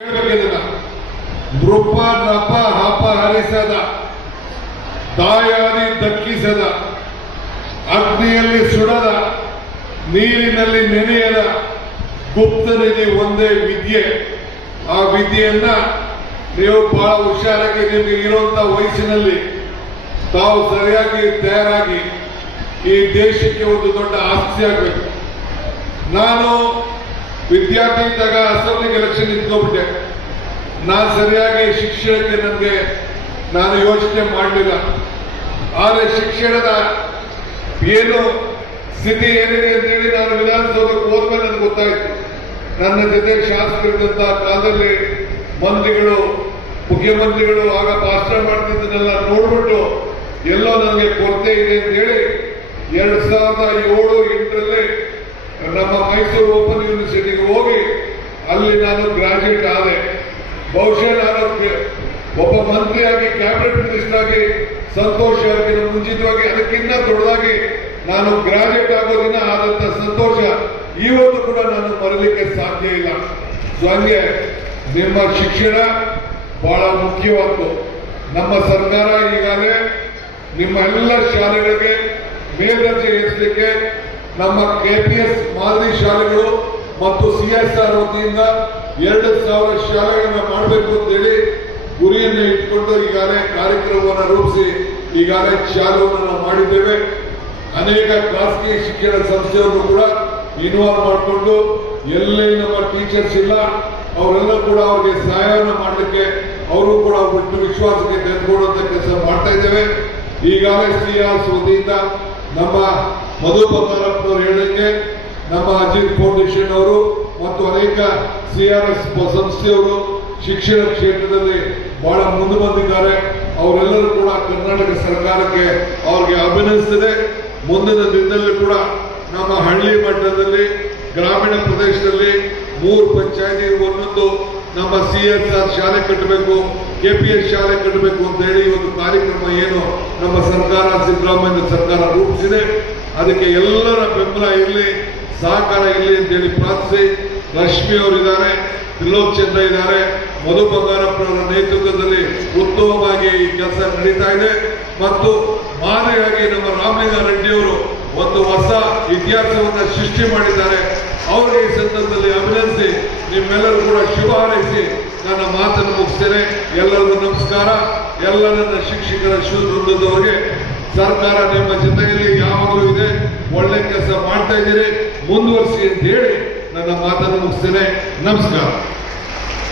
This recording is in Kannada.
ನೃಪ ನಪ ಹಪ ಹರಿಸದ ದಾಯಾದಿ ದಕ್ಕಿಸದ ಅಗ್ನಿಯಲ್ಲಿ ಸುಡದ ನೀರಿನಲ್ಲಿ ನೆನೆಯದ ಗುಪ್ತ ನಿಧಿ ಒಂದೇ ವಿದ್ಯೆ. ಆ ವಿದ್ಯೆಯನ್ನ ನೀವು ಬಹಳ ಹುಷಾರಾಗಿ ನಿಮಗೆ ಇರುವಂತಹ ವಯಸ್ಸಿನಲ್ಲಿ ತಾವು ಸರಿಯಾಗಿ ತಯಾರಾಗಿ ಈ ದೇಶಕ್ಕೆ ಒಂದು ದೊಡ್ಡ ಆಸ್ತಿ ಆಗಬೇಕು. ನಾನು ವಿದ್ಯಾರ್ಥಿ ಇದ್ದಾಗ ಅಸೆಂಬ್ಲಿಗೆ ಎಲೆಕ್ಷನ್ ನಿಂತ್ಕೊಂಡ್ಬಿಟ್ಟೆ. ನಾನು ಸರಿಯಾಗಿ ಶಿಕ್ಷಣಕ್ಕೆ ನಾನು ಯೋಚನೆ ಮಾಡಲಿಲ್ಲ. ಆದರೆ ಶಿಕ್ಷಣದ ಏನು ಸ್ಥಿತಿ ಏನಿದೆ ಅಂತೇಳಿ ನಾನು ವಿಧಾನಸೌಧಕ್ಕೆ ಹೋದ್ಮೇಲೆ ನನಗೆ ಗೊತ್ತಾಯಿತು. ನನ್ನ ಜೊತೆ ಶಾಸಕರಿದ್ದಂತಹ ಕಾಲದಲ್ಲಿ ಮಂತ್ರಿಗಳು, ಮುಖ್ಯಮಂತ್ರಿಗಳು ಆಗ ಭಾಷಣ ಮಾಡ್ತಿದ್ದನ್ನೆಲ್ಲ ನೋಡ್ಬಿಟ್ಟು ಎಲ್ಲೋ ನನಗೆ ಕೊರತೆ ಇದೆ ಅಂತೇಳಿ 2007-8ರಲ್ಲಿ ನಮ್ಮ ಮೈಸೂರು ಓಪನ್ ಯೂನಿವರ್ಸಿಟಿಗೆ ಹೋಗಿ ಅಲ್ಲಿ ನಾನು ಗ್ರಾಜ್ಯುಯೇಟ್ ಆದೆ. ಬಹುಶಃ ನಾನು ಒಬ್ಬ ಮಂತ್ರಿಯಾಗಿ ಕ್ಯಾಬಿನೆಟ್ ಮಿನಿಸ್ಟರ್ ಆಗಿ ಸಂತೋಷ ಅವರಿಗೆ ಮುಂಚಿತವಾಗಿ ಅದಕ್ಕಿಂತ ದೊಡ್ಡದಾಗಿ ನಾನು ಗ್ರಾಜ್ಯುಯೇಟ್ ಆಗೋದಿನ ಆದಂತ ಸಂತೋಷ ಇವತ್ತು ಕೂಡ ನಾನು ಮರಲಿಕ್ಕೆ ಸಾಧ್ಯ ಇಲ್ಲ. ಸೊ ಹಂಗೆ ನಿಮ್ಮ ಶಿಕ್ಷಣ ಬಹಳ ಮುಖ್ಯವಾದ್ದು. ನಮ್ಮ ಸರ್ಕಾರ ಈಗಾಗಲೇ ನಿಮ್ಮ ಎಲ್ಲ ಶಾಲೆಗಳಿಗೆ ಮೇಲ್ದರ್ಜೆ ಏರಿಸಲಿಕ್ಕೆ ನಮ್ಮ KPS ಮಾದರಿ ಶಾಲೆಗಳು ಮತ್ತು CSR ವತಿಯಿಂದ 2,000 ಶಾಲೆಗಳನ್ನ ಮಾಡಬೇಕು ಅಂತೇಳಿ ಗುರಿಯನ್ನು ಇಟ್ಕೊಂಡು ಈಗಾಗಲೇ ಕಾರ್ಯಕ್ರಮವನ್ನು ರೂಪಿಸಿ ಈಗಾಗಲೇ ಚಾಲುವನ್ನು ನಾವು ಮಾಡಿದ್ದೇವೆ. ಅನೇಕ ಖಾಸಗಿ ಶಿಕ್ಷಣ ಸಂಸ್ಥೆಯನ್ನು ಕೂಡ ಇನ್ವಾಲ್ವ್ ಮಾಡಿಕೊಂಡು ಎಲ್ಲೇ ನಮ್ಮ ಟೀಚರ್ಸ್ ಇಲ್ಲ ಅವರೆಲ್ಲ ಕೂಡ ಅವರಿಗೆ ಸಹಾಯವನ್ನು ಮಾಡಲಿಕ್ಕೆ ಅವರು ಕೂಡ ಬಿಟ್ಟು ವಿಶ್ವಾಸಕ್ಕೆ ತೆಗೆದುಕೊಳ್ಳುವಂತ ಕೆಲಸ ಮಾಡ್ತಾ ಇದ್ದೇವೆ. ಈಗಾಗಲೇ CRS ವತಿಯಿಂದ ನಮ್ಮ ಮಧು ಬಂಗಾರಪ್ಪನವರು ಹೇಳಿದಂಗೆ ನಮ್ಮ ಅಜಿತ್ ಫೌಂಡೇಶನ್ ಅವರು ಮತ್ತು ಅನೇಕ CRS ಸಂಸ್ಥೆಯವರು ಶಿಕ್ಷಣ ಕ್ಷೇತ್ರದಲ್ಲಿ ಬಹಳ ಮುಂದೆ ಬಂದಿದ್ದಾರೆ. ಅವರೆಲ್ಲರೂ ಕೂಡ ಕರ್ನಾಟಕ ಸರ್ಕಾರಕ್ಕೆ ಅವರಿಗೆ ಅಭಿನಂದಿಸಿದೆ. ಮುಂದಿನ ದಿನದಲ್ಲಿ ಕೂಡ ನಮ್ಮ ಹಳ್ಳಿ ಮಟ್ಟದಲ್ಲಿ ಗ್ರಾಮೀಣ ಪ್ರದೇಶದಲ್ಲಿ 3 ಪಂಚಾಯತಿ ಒಂದೊಂದು ನಮ್ಮ CSR ಶಾಲೆ ಕಟ್ಟಬೇಕು, KPS ಶಾಲೆ ಕಟ್ಟಬೇಕು ಅಂತ ಹೇಳಿ ಒಂದು ಕಾರ್ಯಕ್ರಮ ಏನು ನಮ್ಮ ಸರ್ಕಾರ ಸಿದ್ದರಾಮಯ್ಯ ಸರ್ಕಾರ ರೂಪಿಸಿದೆ. ಅದಕ್ಕೆ ಎಲ್ಲರ ಬೆಂಬಲ ಇರಲಿ, ಸಹಕಾರ ಇರಲಿ ಅಂತೇಳಿ ಪ್ರಾರ್ಥಿಸಿ, ರಶ್ಮಿ ಅವರಿದ್ದಾರೆ, ತ್ರಿಲೋಕ್ ಚಂದ್ರ ಇದ್ದಾರೆ, ಮಧು ಬಂಗಾರಪ್ಪನವರ ನೇತೃತ್ವದಲ್ಲಿ ಉತ್ತಮವಾಗಿ ಈ ಕೆಲಸ ನಡೀತಾ ಇದೆ. ಮತ್ತು ಮಾದರಿಯಾಗಿ ನಮ್ಮ ರಾಮಲಿಂಗ ರೆಡ್ಡಿಯವರು ಒಂದು ಹೊಸ ಇತಿಹಾಸವನ್ನು ಸೃಷ್ಟಿ ಮಾಡಿದ್ದಾರೆ. ಅವರಿಗೆ ಈ ಸಂದರ್ಭದಲ್ಲಿ ಅಭಿನಂದಿಸಿ ನಿಮ್ಮೆಲ್ಲರೂ ಕೂಡ ಶುಭ ಹಾರೈಸಿ ನನ್ನ ಮಾತನ್ನು ಮುಗಿಸ್ತೇನೆ. ಎಲ್ಲರಿಗೂ ನಮಸ್ಕಾರ. ಎಲ್ಲ ನನ್ನ ಶಿಕ್ಷಕರ ವೃಂದದವರಿಗೆ ಸರ್ಕಾರ ನಿಮ್ಮ ಜೊತೆಯಲ್ಲಿ ಯಾವಾಗಲೂ ಇದೆ, ಒಳ್ಳೆ ಕೆಲಸ ಮಾಡ್ತಾ ಇದ್ದೀರಿ, ಮುಂದುವರಿಸಿ ಅಂತ ಹೇಳಿ ನನ್ನ ಮಾತನ್ನು ಮುಗಿಸ್ತೇನೆ. ನಮಸ್ಕಾರ.